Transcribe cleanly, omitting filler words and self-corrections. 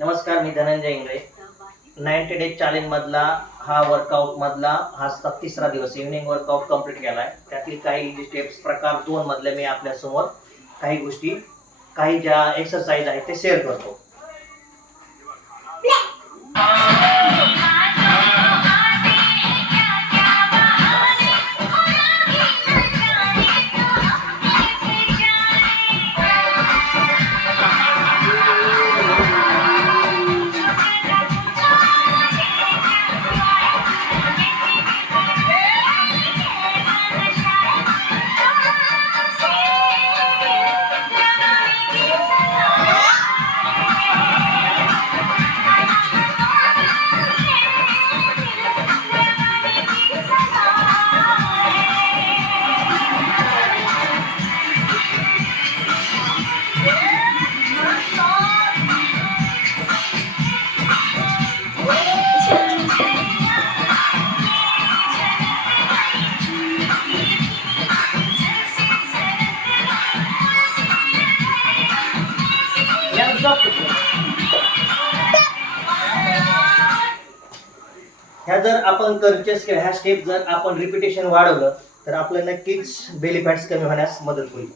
नमस्कार, मी Dhananjay Ingale. 90 days challenge मधला हा वर्कआउट मधला हा 33रा दिवस इव्हनिंग वर्कआउट कंप्लीट केला आहे. त्यातील काही जे स्टेप्स प्रकार 2 मधले मी आपल्यासमोर काही गोष्टी काही ज्या एक्सरसाइज आहेत ते शेअर करतो. ह्या जर आपण क्रंचेस किंवा ह्या स्टेप जर आपण रिपिटेशन वाढवलं तर आपलं नक्कीच बेली फॅट्स कमी होण्यास मदत होईल.